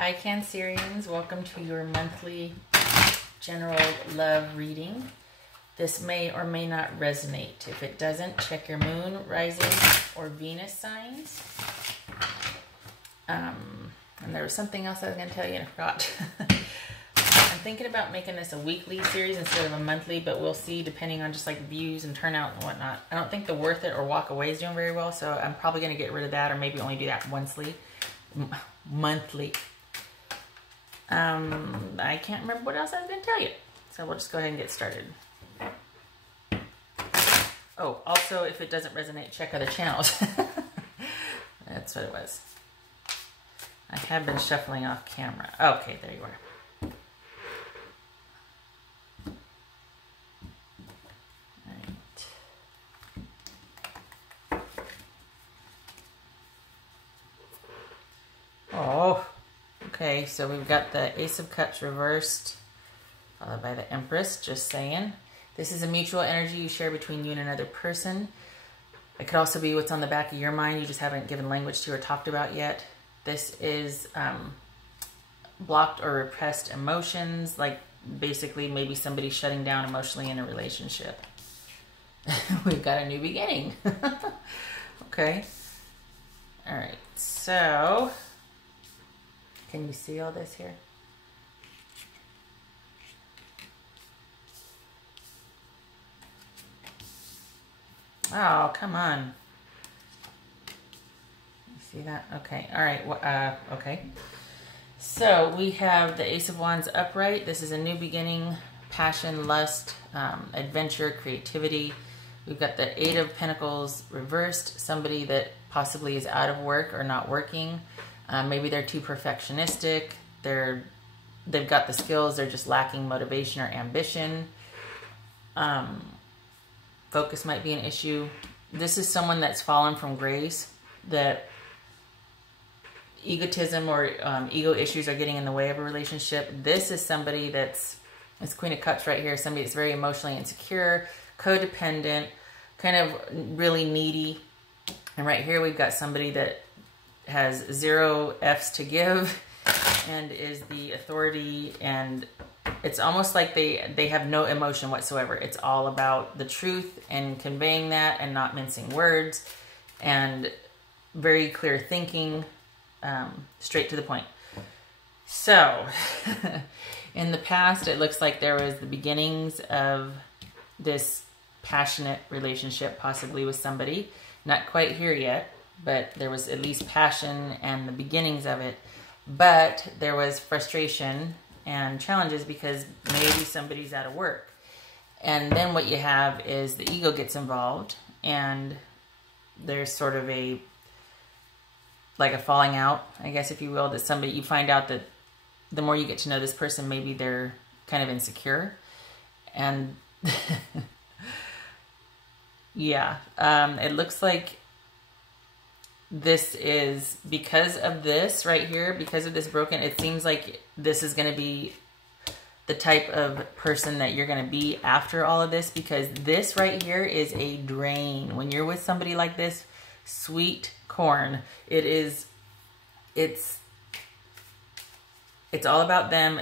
Hi Cancerians, welcome to your monthly general love reading. This may or may not resonate. If it doesn't, check your moon, rising, or Venus signs. And there was something else I was going to tell you and I forgot. I'm thinking about making this a weekly series instead of a monthly, but we'll see depending on just like views and turnout and whatnot. I don't think the Worth It or Walk Away is doing very well, so I'm probably going to get rid of that or maybe only do that monthly. I can't remember what else I was going to tell you. So we'll just go ahead and get started. Oh, also, if it doesn't resonate, check other channels. That's what it was. I have been shuffling off camera. Okay, there you are. All right. Oh. Okay, so we've got the Ace of Cups reversed, followed by the Empress, just saying. This is a mutual energy you share between you and another person. It could also be what's on the back of your mind you just haven't given language to or talked about yet. This is blocked or repressed emotions, like basically maybe somebody shutting down emotionally in a relationship. We've got a new beginning. Okay. All right, so... can you see all this here? Oh, come on. You see that? Okay, all right, okay. So we have the Ace of Wands upright. This is a new beginning, passion, lust, adventure, creativity. We've got the Eight of Pentacles reversed, somebody that possibly is out of work or not working. Maybe they're too perfectionistic. They've got the skills. They're just lacking motivation or ambition. Focus might be an issue. This is someone that's fallen from grace. That egotism or ego issues are getting in the way of a relationship. This is somebody that's Queen of Cups right here. Somebody that's very emotionally insecure, codependent, kind of really needy. And right here we've got somebody that has 0 F's to give and is the authority, and it's almost like they have no emotion whatsoever. It's all about the truth and conveying that and not mincing words and very clear thinking, straight to the point. So in the past, it looks like there was the beginnings of this passionate relationship, possibly with somebody. Not quite here yet, but there was at least passion and the beginnings of it. But there was frustration and challenges because maybe somebody's out of work. And then what you have is the ego gets involved and there's sort of like a falling out, I guess, if you will, that somebody, you find out that the more you get to know this person, maybe they're kind of insecure. And yeah, it looks like this is because of this right here, because of this broken, it seems like this is going to be the type of person that you're going to be after all of this, because this right here is a drain. When you're with somebody like this, sweet corn, it's all about them.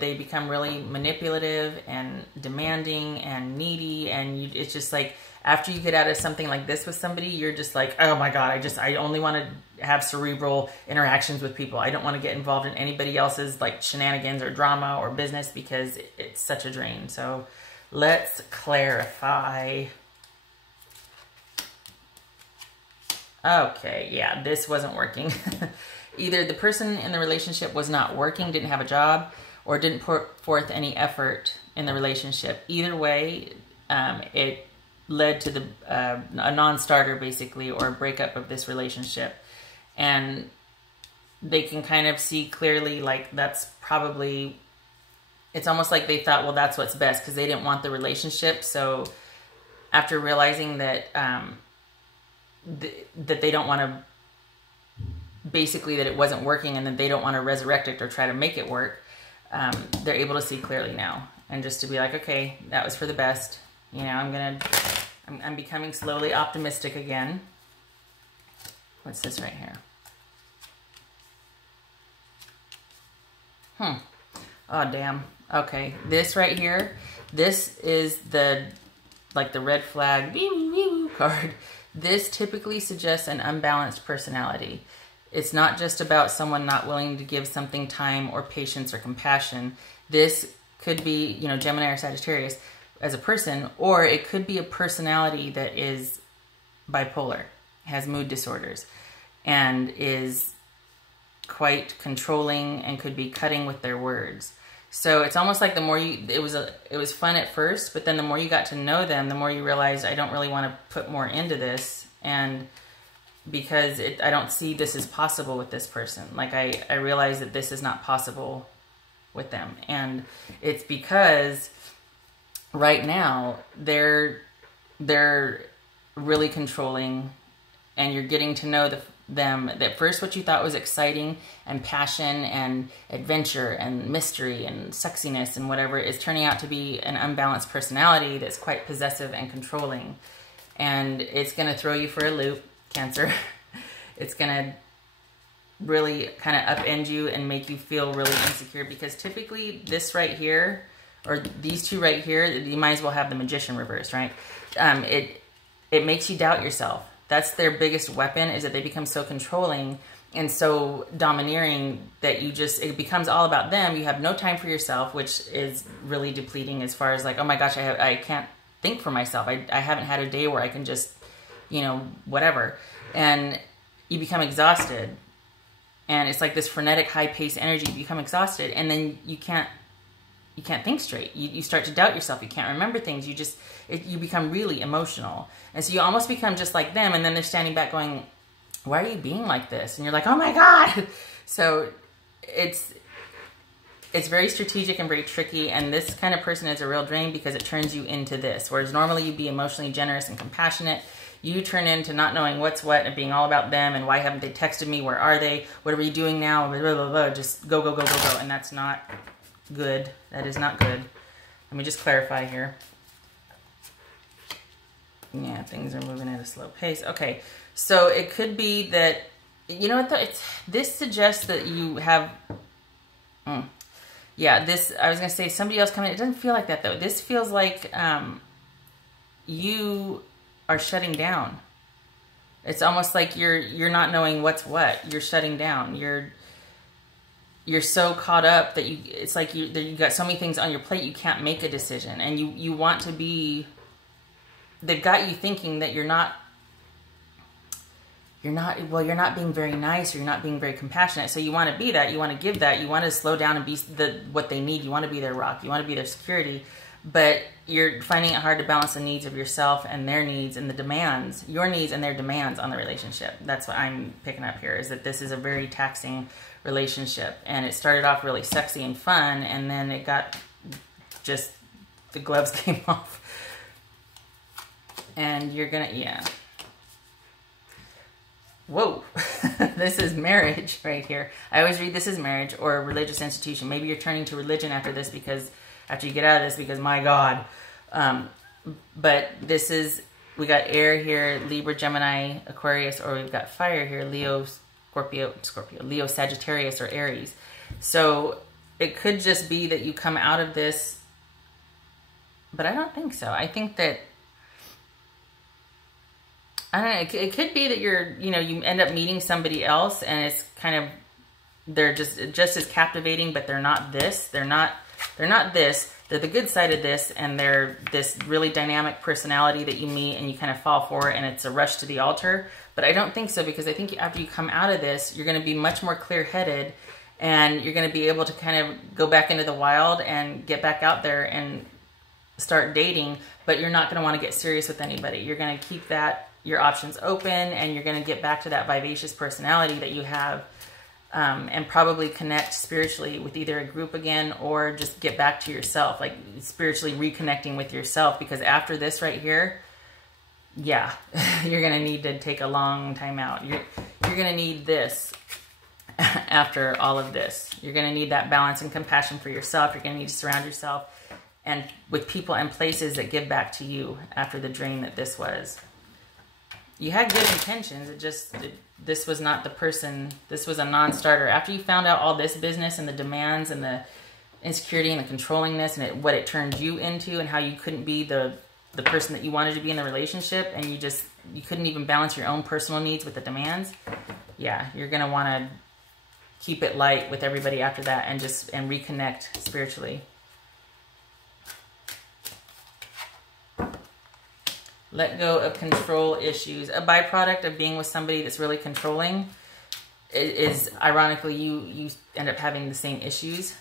They become really manipulative and demanding and needy, and it's just like, after you get out of something like this with somebody, you're just like, oh my God, I only want to have cerebral interactions with people. I don't want to get involved in anybody else's like shenanigans or drama or business because it's such a drain. So let's clarify. Okay, yeah, this wasn't working. Either the person in the relationship was not working, didn't have a job, or didn't put forth any effort in the relationship. Either way, it led to a non-starter basically, or a breakup of this relationship. And they can kind of see clearly like that's probably, it's almost like they thought, well, that's what's best because they didn't want the relationship. So after realizing that that they don't want to, basically that it wasn't working and that they don't want to resurrect it or try to make it work, they're able to see clearly now. And just to be like, okay, that was for the best. You know, I'm becoming slowly optimistic again. What's this right here? Oh, damn. Okay, this right here, this is the, like the red flag card. This typically suggests an unbalanced personality. It's not just about someone not willing to give something time or patience or compassion. This could be, you know, Gemini or Sagittarius as a person, or it could be a personality that is bipolar, has mood disorders, and is quite controlling and could be cutting with their words. So it's almost like the more you, it was fun at first, but then the more you got to know them, the more you realized I don't really want to put more into this, and because I don't see this as possible with this person. Like I realize that this is not possible with them, and it's because right now they're really controlling, and you're getting to know them. That first what you thought was exciting and passion and adventure and mystery and sexiness and whatever is turning out to be an unbalanced personality that's quite possessive and controlling, and it's going to throw you for a loop, Cancer. It's going to really kind of upend you and make you feel really insecure, because typically this right here, or these two right here, you might as well have the Magician reversed, right? It makes you doubt yourself. That's their biggest weapon, is that they become so controlling and so domineering that it becomes all about them. You have no time for yourself, which is really depleting, as far as like, oh my gosh, I can't think for myself. I haven't had a day where I can just, you know, whatever. And you become exhausted. And it's like this frenetic, high-paced energy. You become exhausted, and then you can't think straight. You start to doubt yourself. You can't remember things. You become really emotional. And so you almost become just like them, and then they're standing back going, why are you being like this? And you're like, oh my God. So it's very strategic and very tricky, and this kind of person is a real drain because it turns you into this. Whereas normally you'd be emotionally generous and compassionate, you turn into not knowing what's what and being all about them and why haven't they texted me? Where are they? What are we doing now? Blah, blah, blah, blah. Just go, go, go, go, go. And that's not good. That is not good. Let me just clarify here. Yeah, things are moving at a slow pace. Okay, so it could be that, you know what, this suggests that you have, yeah, this, I was going to say somebody else coming. It doesn't feel like that, though. This feels like you are shutting down. It's almost like you're not knowing what's what. You're shutting down. You're so caught up that it's like you got so many things on your plate you can't make a decision, and you want to be. They've got you thinking that you're not being very nice, or you're not being very compassionate. So you want to be that. You want to give that. You want to slow down and be what they need. You want to be their rock. You want to be their security. But you're finding it hard to balance the needs of yourself and their needs and the demands, your needs and their demands on the relationship. That's what I'm picking up here, is that this is a very taxing relationship. And it started off really sexy and fun, and then it got just, the gloves came off. And you're gonna, yeah. Whoa, this is marriage right here. I always read this as marriage or a religious institution. Maybe you're turning to religion after this, because after you get out of this, because my God. But this is, we got air here, Libra, Gemini, Aquarius, or we've got fire here, Leo, Scorpio, Leo, Sagittarius, or Aries. So it could just be that you come out of this, but I don't think so. I think that, I don't know, it could be that you end up meeting somebody else, and it's kind of, they're just as captivating, but they're not this. They're not this. They're the good side of this, and they're this really dynamic personality that you meet and you kind of fall for, and it's a rush to the altar. But I don't think so, because I think after you come out of this, you're going to be much more clear-headed, and you're going to be able to kind of go back into the wild and get back out there and start dating, but you're not going to want to get serious with anybody. You're going to keep your options open, and you're going to get back to that vivacious personality that you have, and probably connect spiritually with either a group again, or just get back to yourself, like spiritually reconnecting with yourself. Because after this right here, yeah, you're going to need to take a long time out. You're going to need this after all of this. You're going to need that balance and compassion for yourself. You're going to need to surround yourself and with people and places that give back to you after the drain that this was. You had good intentions. this was not the person. This was a non-starter. After you found out all this business and the demands and the insecurity and the controllingness and what it turned you into and how you couldn't be the person that you wanted to be in the relationship, and you couldn't even balance your own personal needs with the demands, yeah, you're going to want to keep it light with everybody after that and reconnect spiritually. Let go of control issues. A byproduct of being with somebody that's really controlling is ironically, you end up having the same issues.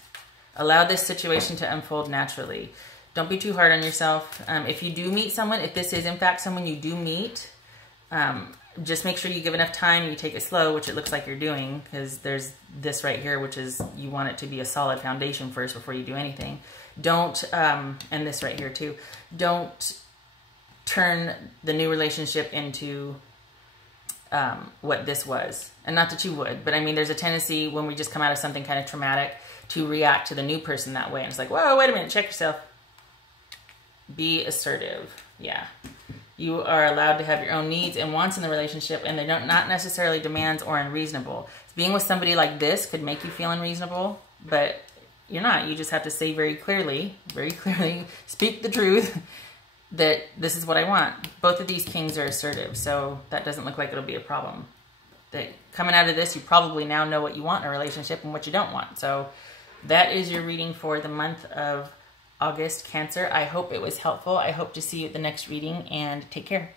Allow this situation to unfold naturally. Don't be too hard on yourself. If you do meet someone, if this is in fact someone you do meet, just make sure you give enough time, you take it slow, which it looks like you're doing, because there's this right here, which is you want it to be a solid foundation first before you do anything. Don't, and this right here too, don't turn the new relationship into what this was. And not that you would, but I mean, there's a tendency when we just come out of something kind of traumatic to react to the new person that way. And it's like, whoa, wait a minute, check yourself. Be assertive. Yeah. You are allowed to have your own needs and wants in the relationship, and they're not necessarily demands or unreasonable. Being with somebody like this could make you feel unreasonable, but you're not. You just have to say very clearly, speak the truth, that this is what I want. Both of these kings are assertive, so that doesn't look like it'll be a problem. That coming out of this, you probably now know what you want in a relationship and what you don't want. So that is your reading for the month of August, Cancer. I hope it was helpful. I hope to see you at the next reading, and take care.